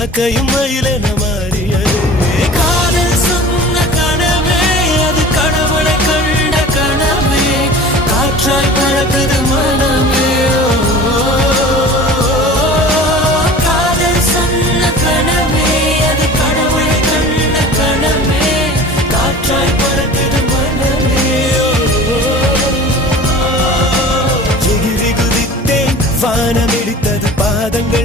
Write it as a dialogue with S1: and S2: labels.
S1: காக்கையும் மயிலென மாறியது காதல் சொன்ன கனவே அது கடவுளை கண்ட கனவே. காற்றாய் பழகுது மனமே காதல் சொன்ன கனவே அது கடவுளை கண்ட கனவே. காற்றாய் பழகுது மனமே எகிரி குதித்தேன் வானம் இடித்தது பாதங்கள்